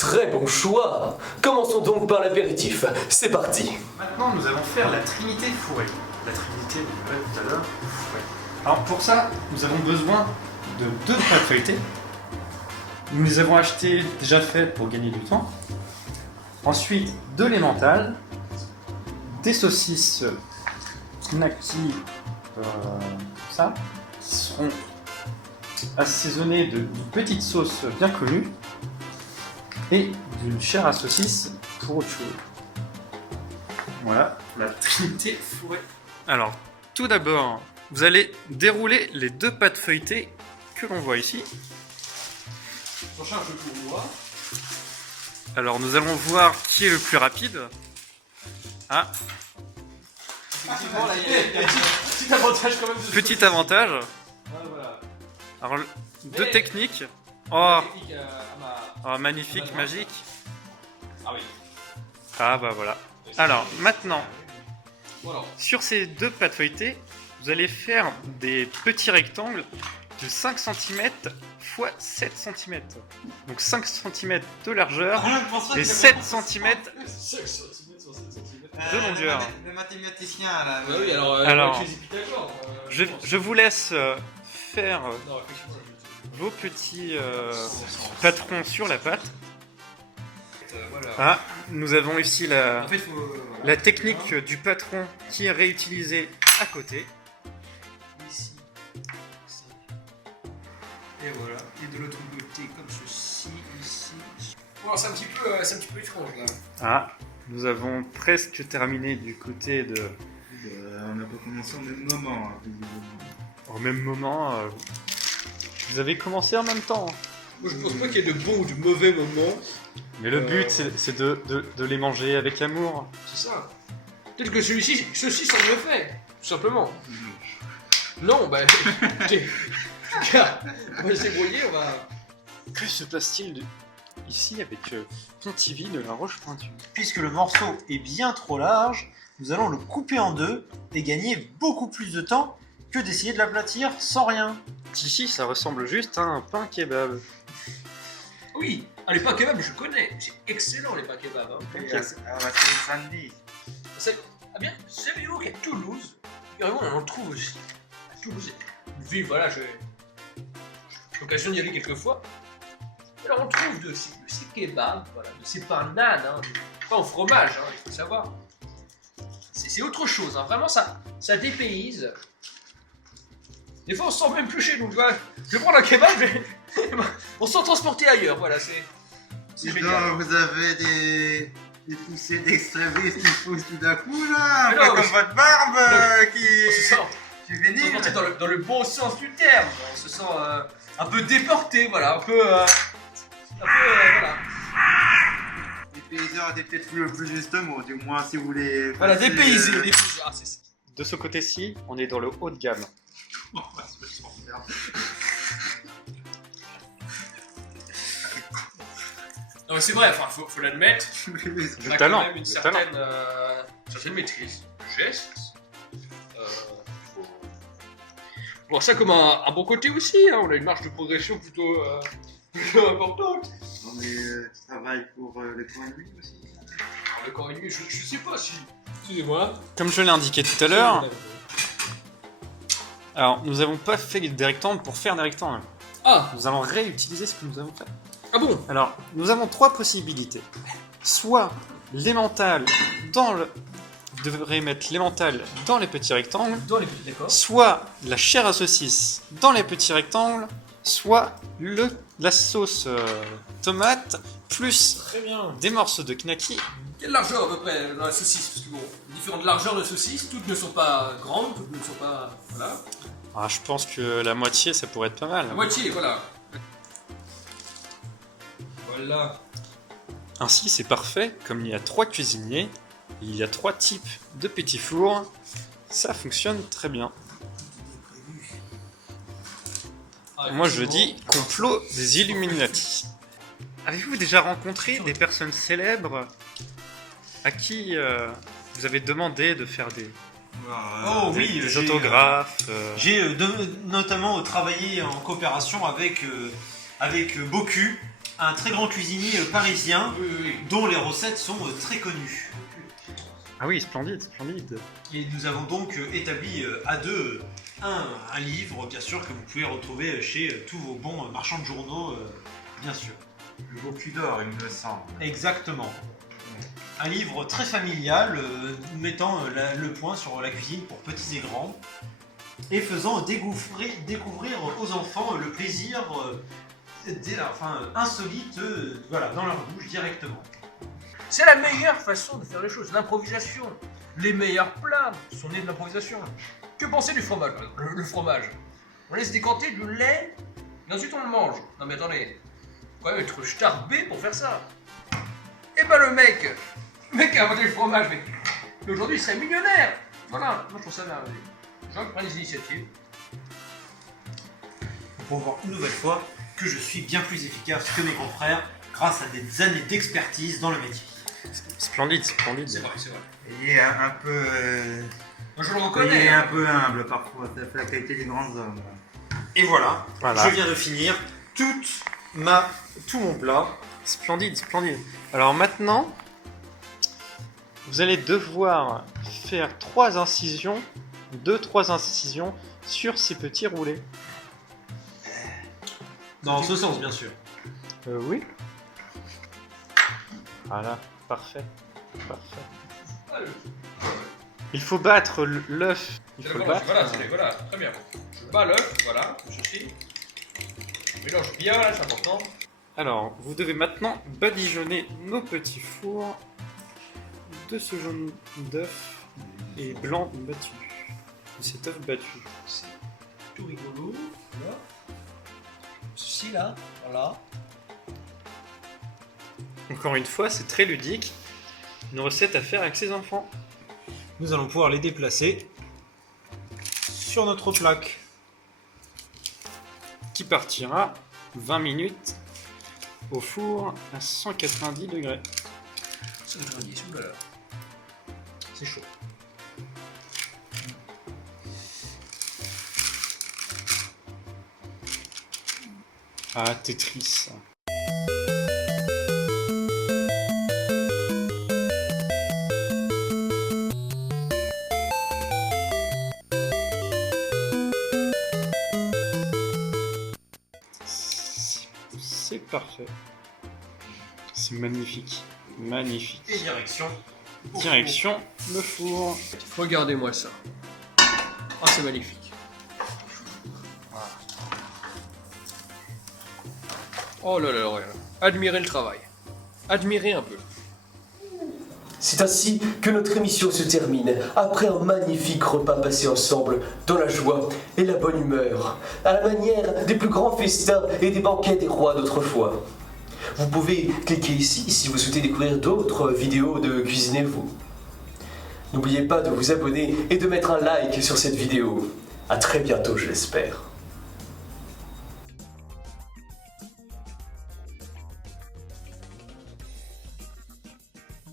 Très bon choix. Commençons donc par l'apéritif. C'est parti. Maintenant, nous allons faire la trinité fourrée. La trinité, on l'a vu tout à l'heure. Fourrée. Alors pour ça, nous avons besoin de 2 pâtes feuilletées. Nous les avons achetées déjà faites pour gagner du temps. Ensuite, de l'emmental, des saucisses knacky, ça, qui seront assaisonnées d'une petite sauce bien connue et d'une chair à saucisse pour autre chose. Voilà, la trinité fourrée. Alors, tout d'abord, vous allez dérouler les 2 pâtes feuilletées que l'on voit ici. J'en charge pour moi. Alors, nous allons voir qui est le plus rapide. Ah, Effectivement, là, il y a un petit avantage quand même. petit avantage. Voilà. Alors, 2 techniques. Oh, Technique, magnifique, magique. Ah oui. Ah bah voilà. Alors, maintenant, Voilà. sur ces 2 pâtes feuilletées, vous allez faire des petits rectangles de 5 cm x 7 cm. Donc 5 cm de largeur et 7 cm de longueur. Le mathématicien là. Bah oui, alors, Alors, avec les Pythagore, Je vous laisse faire non, effectivement, vos petits patrons sur la pâte. voilà. Ah, nous avons ici En fait, faut. la technique du patron qui est réutilisée à côté. Ici. Ici. Et voilà. Et de l'autre côté comme ceci, ici. Bon, c'est un petit peu étrange là. Ah, nous avons presque terminé du côté de... On n'a pas commencé au même moment. Hein, Au même moment, vous avez commencé en même temps. Moi, je pense pas qu'il y ait de bons ou de mauvais moments. Mais le but, c'est de les manger avec amour. C'est ça. Peut-être que ceci ça me le fait, tout simplement. Non, bah. Regarde, on va se débrouiller, on va. Que se passe-t-il ici avec Pontivy de la Roche-Pointue? Puisque le morceau est bien trop large, nous allons le couper en 2 et gagner beaucoup plus de temps que d'essayer de l'aplatir sans rien. Ici, ça ressemble juste à un pain kebab. Oui, les pains kebab, je connais. C'est excellent les pains kebab. Hein. on va faire le samedi. Ah bien, savez-vous qu'à Toulouse, carrément, on en trouve aussi. À Toulouse, une ville, voilà, j'ai l'occasion d'y aller quelques fois. Alors on trouve de ces kebabs, voilà, de ces pains nan, hein, pas au fromage, hein, il faut savoir. C'est autre chose, hein, vraiment ça dépayse. Des fois on se sent même plus chez nous, tu vois. Je vais prendre un kebab, on se sent transporté ailleurs, voilà, c'est génial. Donc vous avez des poussées d'extrémistes qui poussent tout d'un coup là, Mais un peu non, comme mais votre barbe On se qui sent juvénile. transporté dans le bon sens du terme, on se sent un peu déporté, voilà, un peu voilà. Les paysans étaient peut-être le plus juste mot, du moins si vous voulez. Voilà, passer, dépaysé, dépaysé. Ah, c'est De ce côté-ci, on est dans le haut de gamme. Oh, ça se sent bien. Non, mais c'est vrai, enfin, faut l'admettre. On a talent, quand même une le certaine maîtrise du geste. Faut voir ça comme un bon côté aussi, hein. On a une marge de progression plutôt importante. Non mais tu travailles pour le coin de nuit aussi. Alors, le corps ennemi, je sais pas si. Excusez-moi. Comme je l'ai indiqué tout à l'heure, alors nous n'avons pas fait des rectangles pour faire des rectangles. Ah, Nous allons réutiliser ce que nous avons fait. ah bon. Alors, nous avons 3 possibilités. Soit l'emmental dans le... Vous devrez mettre l'emmental dans les petits rectangles, Dans les petits d'accord. soit la chair à saucisse dans les petits rectangles, soit la sauce tomate plus Très bien. des morceaux de knacky. Quelle largeur à peu près dans la saucisse? Parce que bon, différentes largeurs de saucisses, toutes ne sont pas grandes, toutes ne sont pas. Voilà. Ah, je pense que la moitié, ça pourrait être pas mal. La moitié, voilà. Voilà. Ainsi, c'est parfait. Comme il y a 3 cuisiniers, il y a 3 types de petits fours. Ça fonctionne très bien. Moi, je dis complot des Illuminati. Avez-vous déjà rencontré des personnes célèbres à qui vous avez demandé de faire des Oh oui, des j'ai, autographes J'ai notamment travaillé en coopération avec Bocu, un très grand cuisinier parisien Oui, oui, oui. dont les recettes sont très connues. Ah oui, splendide, splendide. Et nous avons donc établi à deux un livre, bien sûr, que vous pouvez retrouver chez tous vos bons marchands de journaux, bien sûr. Le beau cul d'or, il me semble. Exactement. Un livre très familial, mettant le point sur la cuisine pour petits et grands, et faisant découvrir aux enfants le plaisir insolite voilà, dans leur bouche directement. C'est la meilleure façon de faire les choses, l'improvisation. Les meilleurs plats sont nés de l'improvisation. Que penser du fromage? Le fromage. On laisse décanter du lait et ensuite on le mange. Non mais attendez, faut quand même être starbé pour faire ça. Et ben le mec a inventé le fromage, mec. Mais aujourd'hui il serait millionnaire. Voilà, moi je trouve ça merveilleux. Les gens qui prennent des initiatives. Pour voir une nouvelle fois que je suis bien plus efficace que mes confrères grâce à des années d'expertise dans le métier. Splendide, splendide. C'est vrai, c'est vrai. Il est un peu... Moi je le il reconnais. est hein. un peu humble parfois, ça fait la qualité des grands hommes. Et voilà, Voilà. je viens de finir tout mon plat. Splendide, splendide. Alors maintenant, vous allez devoir faire 3 incisions, 2-3 incisions sur ces petits roulets. Dans ce sens, bien sûr. Oui. Voilà, parfait. Parfait. Ah, Il faut battre l'œuf. Il faut le battre. Voilà, très bien. Je bats l'œuf, voilà, comme ceci. Je mélange bien, là, c'est important. Alors, vous devez maintenant badigeonner nos petits fours de ce jaune d'œuf et blanc battu. De cet œuf battu. C'est tout rigolo. Voilà. Ceci là, voilà. Encore une fois, c'est très ludique. Une recette à faire avec ses enfants. Nous allons pouvoir les déplacer sur notre plaque. Qui partira 20 minutes au four à 190 degrés. C'est le indice, oulala. C'est chaud. Ah, Tetris. C'est parfait. C'est magnifique. Magnifique. Et direction. Direction le four. Regardez-moi ça. Ah, c'est magnifique. Oh là là, regarde. Admirez le travail. Admirez un peu. C'est ainsi que notre émission se termine, après un magnifique repas passé ensemble, dans la joie et la bonne humeur, à la manière des plus grands festins et des banquets des rois d'autrefois. Vous pouvez cliquer ici si vous souhaitez découvrir d'autres vidéos de Cuisinez-vous. N'oubliez pas de vous abonner et de mettre un like sur cette vidéo. À très bientôt, je l'espère.